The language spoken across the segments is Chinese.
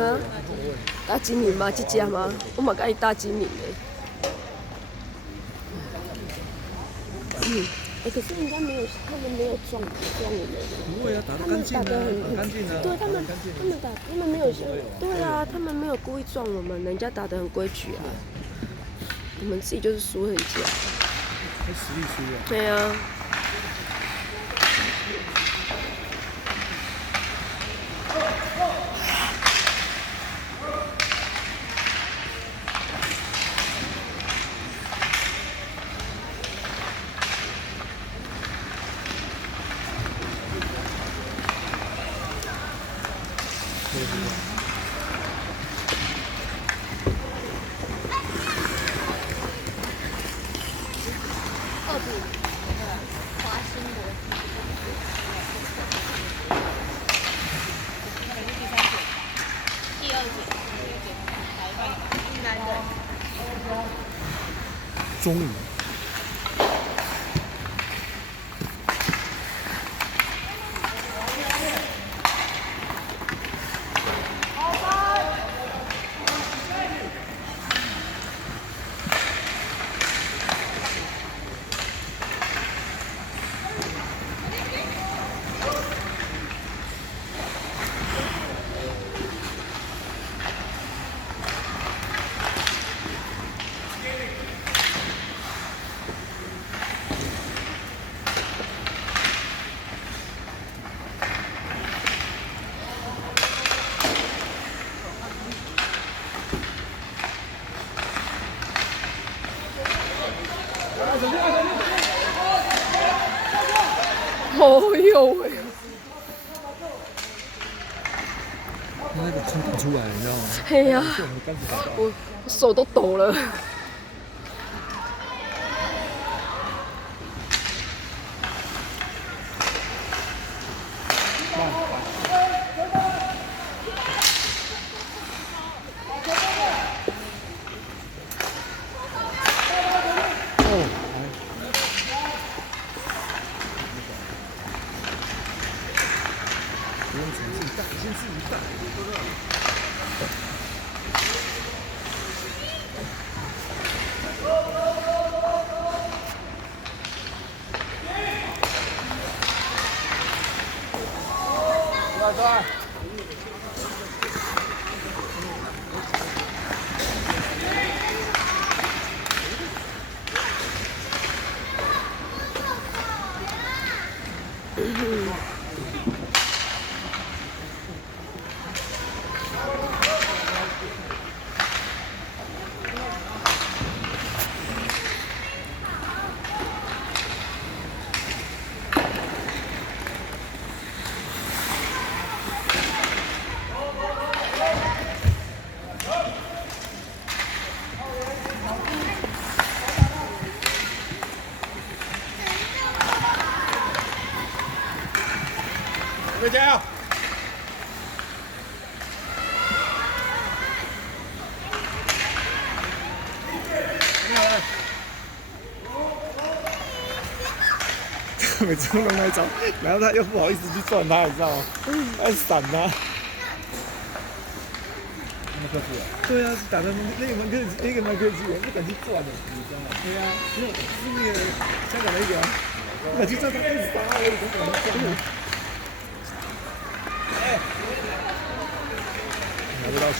啊，大金鱼吗？这家吗？我嘛介意大金鱼的。可是人家没有，他们没有撞我们。不会啊，打得干净啊，很干净啊。对他们没有像，对啊，他们没有故意撞我们，人家打得很规矩啊。我们自己就是输很假。还实力输啊。对啊。终于。哦呦喂！那个冲打出来，你知道吗？嘿呀、是我们杆子打到。我手都抖了。不用自己带，先自己带。抓！回家。每次都弄那一招，然后他又不好意思去撞他，你知道吗？他闪他。那么客气啊？对啊，打的那个蛮客气，那个蛮客气，我不敢去撞的，你知道吗？对啊，没有，是那个香港的一个，不敢去撞他，一直打我，我不敢去撞。哎，拿不到球。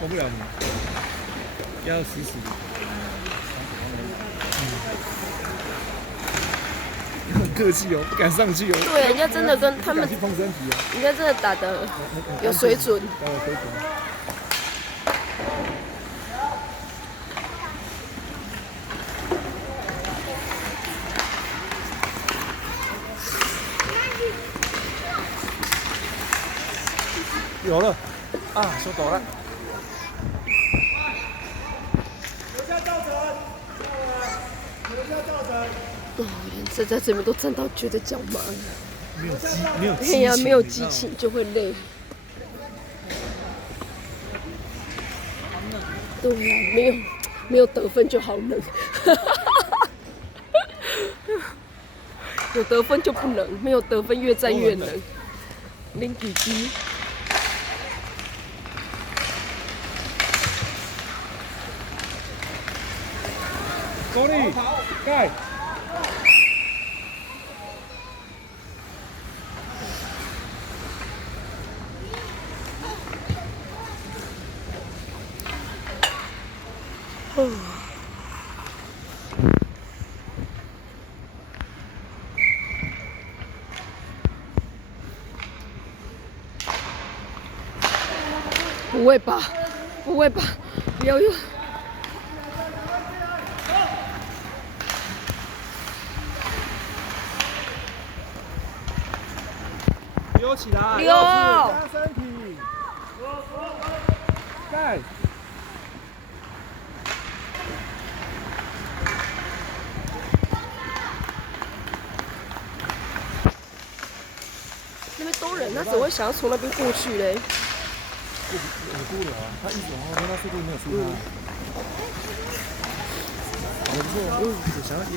过不了你，要死死的。很客气哦，不敢上去哦。对，人家真的跟他们去碰身体哦。人家真的打得有水准。有水准。有了，啊，收到了。留下造成，留下造成。哦，连站在这边都站到觉得脚麻了。没有激，没有激情。对呀，没有激情就会累。对呀，没有得分就好冷。有得分就不冷，没有得分越战越冷。拎几支。高力，盖。不会吧？不会吧？不要用！溜起来，溜加身体，盖。那边多人，他只会想要从那边过去嘞。有过了啊，他一直往后面，他速度没有输他。还不错，想要压。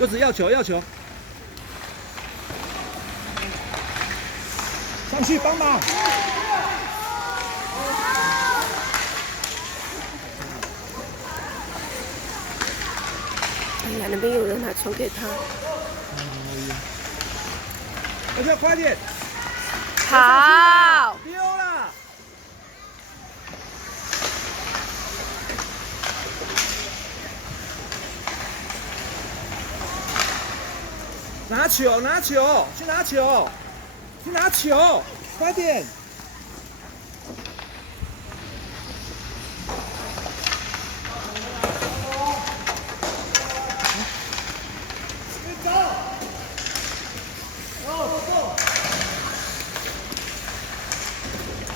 柚子要球，要球。上去帮忙。哎呀，那边有人还传给他。而且快点。好。丢了。拿球，拿球，去拿球，去拿球，快点！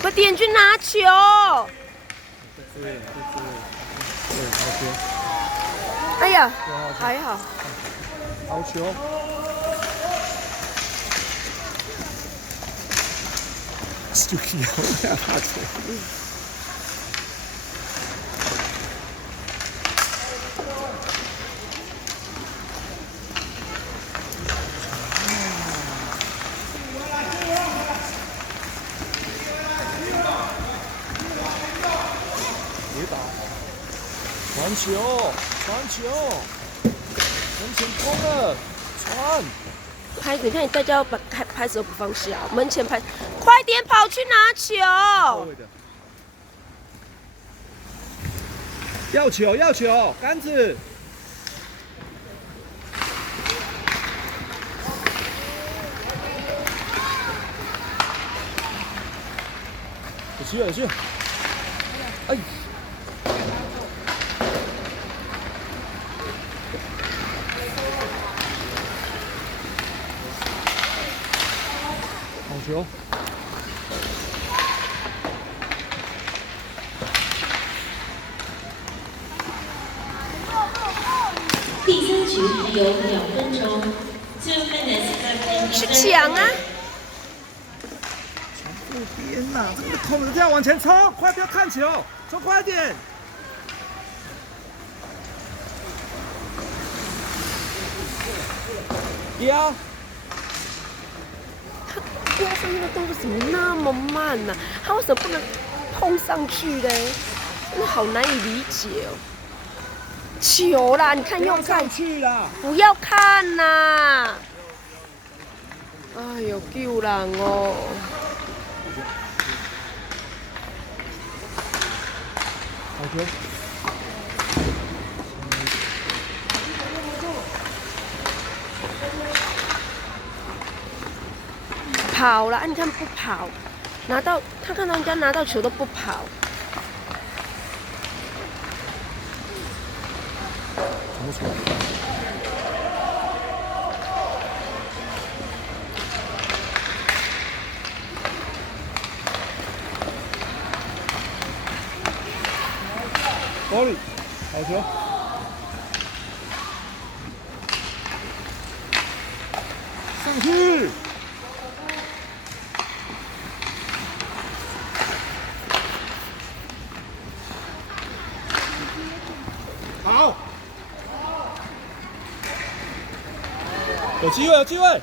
快点去拿球！哎呀，还好。好球！就摇呀，他球。别打！传球，传球，门前空了，传。拍，你看你大家要把拍子都不放下，门前拍，快点跑去拿球！要球，要球，杆子。有机会，有机会。哎。好球！第三局还有2分钟。去抢啊！抢不边呐，这个空着要往前冲，快不要看球，冲快点！呀！挂上去的动作怎么那么慢呢？他为什么不能碰上去嘞？真的好难以理解哦。球啦，你看用看，去啦！不要看呐！哎呦，救人哦！好球！跑了，你看不跑，拿到他看到人家拿到球都不跑。怎么传？高里，好球！上去！好，有机会，有机会！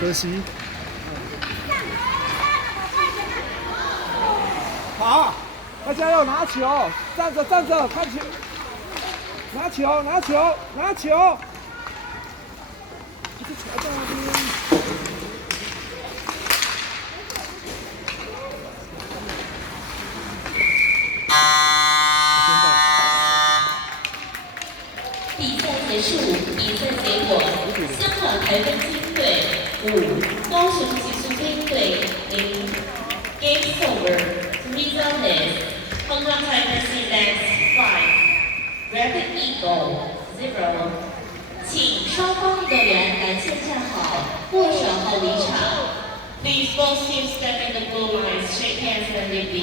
可惜。好，大家要拿球，站着站着，看球，拿球拿球拿球。这球在那边。比赛结束，比赛结果：香港台风军队5，高雄极速军队0。Games over. Result is Hong Kong Tigers Index 5, Rapid Eagle 0。请双方运动员感谢站好，握手后离场。Please both teams stand in the blue lines, shake hands and leave the